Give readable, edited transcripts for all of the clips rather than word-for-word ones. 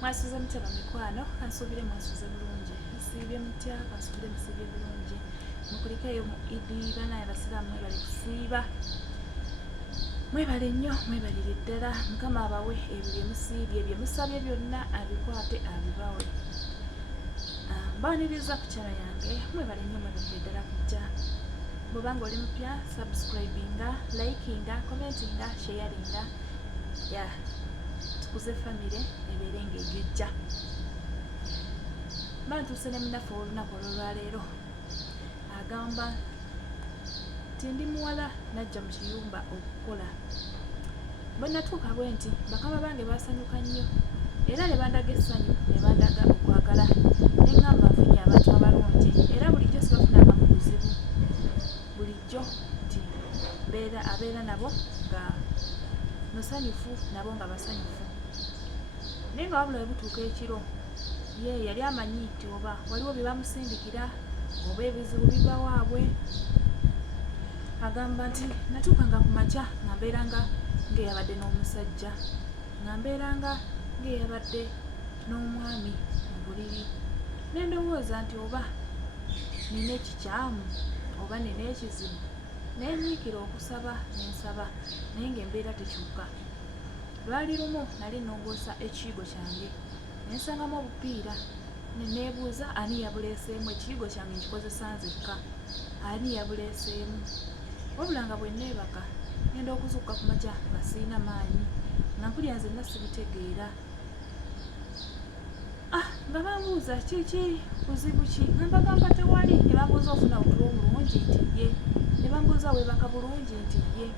Mwasuze mutya bamikwano, kansubire mwasuze bulungi. Musiibye mutya, kansubire musiibye bulungi. Mukulikeyo mu Idi banaye basiraamu mwebale kusiiba. Mwebale nnyo, mwebalire ddala. Mukama abawe ebyo bye musiibye, bye musabye byonna abikwate abibawe. Mbaniriza ku channel yange, mwebale nnyo, mwebalire ddala kujja. Bw'obanga oli mupya, subscribinga, likinga, commentinga, sharinga. Tukuze family ebeere ng'ejjujja. Bantuuse ne munnaffe olunaku olwaleero agamba nti ndi muwala najja mu kiyumba okukola. Bwe natuuka bwe nti bakama bange baasanyuka nnyo era ne bandaga essanyu ne bandaga okwagala ne ŋŋamba nfunye abantu abalungi era bulijjo sibafunangamu buzibu. Bulijjo nti abeera nabo nga musanyufu nabo nga basanyufu. Naye nga wabula bwe butuuka ekiro ye yali amanyi nti oba waliwo bye bamusindikira oba ebizibu biva waabwe. Agamba nti natuukanga ku makya nga mbeeranga ng'eyabadde n'omusajja, nga mbeeranga ng'eyabadde n'omwami mu buliri. Ne ndowooza nti oba nina ekikyamu oba nina ekizibu, naye nyiikira okusaba ne nsaba naye ng'embeera tekyuka. Lwali lumu nali nnongoosa ekiyigo kyange ne nsangamu obupiira ne neebuuza ani yabuleeseemu. Ekiyigo kyange nkikozesa nzekka, ani yabuleeseemu? Wabula nga bwe neebaka ngenda okuzuukuka ku makya nga sirina maanyi, nga mpulira nzenna sibitegeera. Nga bambuuza kiki buzibu ki, nga mbagamba tewali. Ne bambuuza ofuna otulo bulungi nti ye, ne bambuuza weebaka bulungi nti ye.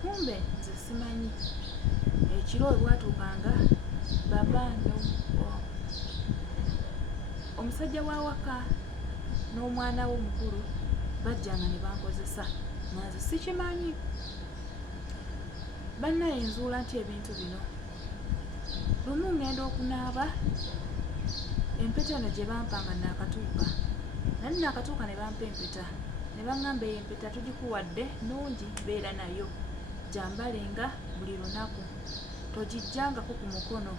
Kumbe nze simanyi. Ekiro we bwatuukanga baaba omusajja wa waka n'omwana we omukulu bajjanga ne bankozesa nga nze sikimanyi. Bannaye nzuula nti ebintu bino lumu ngenda okunaaba, empeta eno gye bampanga naakatuuka. Nali naakatuuka ne bampa empeta ne baŋŋamba eyo empeta tugikuwadde nnungi, beera nayo gyambalenga buli lunaku, togijjangako ku mukono.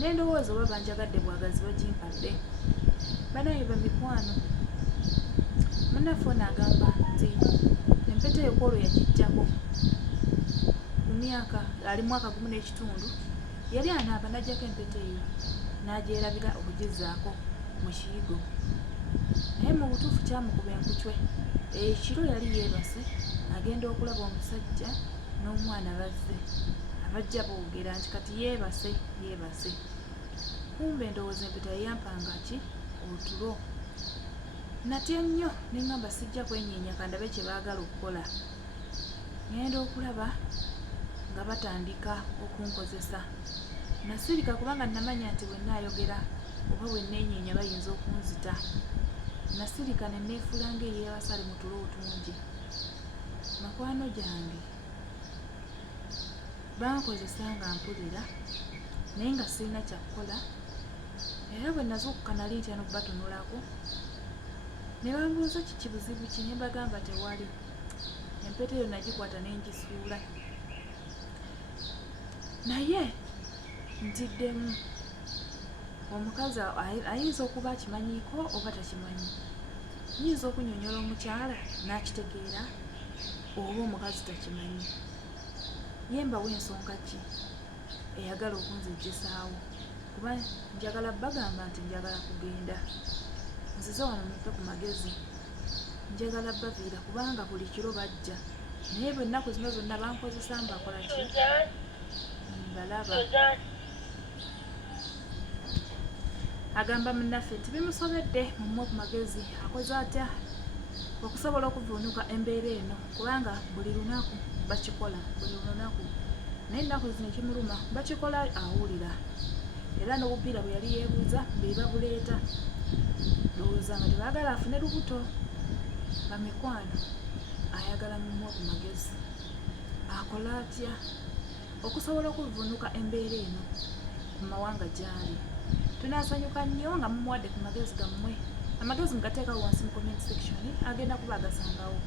Ne ndowooza oba banjagadde bwagazi bagimpadde. Banaye bamikwano, munnaffe ono agamba nti empeta eyo kwolwo yagijjako mu myaka ali mwaka gumu n'ekitundu. Yali anaaba n'ajjako empeta eyo n'agyerabira okugizaako mu kiyigo. Naye mu butuufu kyamukuba enkucwe. Ekiro yali yeebase agenda okulaba omusajja n'omwana bazze abajja boogera nti kati yeebase. Kumbe ndowooza empeta yayampanga ki otulo. Natya nnyo ne ŋŋamba sijja kwenyeenya kandabe kye baagala okukola. Ngenda okulaba nga batandika okunkozesa. Nasirika kubanga namanya nti bwe nnaayogera oba bwe nneenyeenya bayinza okunzita. Nasirika ne neefuula ng'eyeebasale mu tulo otungi. Makwano gyange bankozesa nga mpulira naye nga sirina kyakukola. Era bwe nazuukuka nali ntya n'okubatunulako. Ne bambuuza kiki buzibu ki, ne mbagamba tewali. Empeta eyo nagikwata ne ngisuula. Naye ntiddemu omukazi ayinza okuba akimanyiiko oba takimanyi. Nyinza okunnyonnyola omukyala n'akitegeera oba omukazi takimanyi. Ye mbawa ensonga ki eyagala okunzijjisaawo? Kuba njagala bagamba nti njagala kugenda. Nzize wano mumpe ku magezi, njagala baviira kubanga buli kiro bajja. Naye bwe ennaku zino zonna bankozesa mbakola ki? Mbalaba. Agamba munnaffe nti bimusobedde mumuwe ku magezi akoze atya okusobola okuvuunuka embeera eno kubanga buli lunaku bakikola, buli lunaku. Naye ennaku zino ekimuluma bakikola awulira. Era n'obupiira bwe yali yeebuuza be babuleeta. Ndowooza nga tebaagala afune lubuto. Bamikwano ayagala mumuwe ku magezi. Akola atya okusobola okuvuunuka embeera eno mu mawanga gy'ali? Tunaasanyuka nnyo nga mumuwadde ku magezi gammwe. Amagezi mugateekawo wansi mu comment section agenda kuba agasangawo.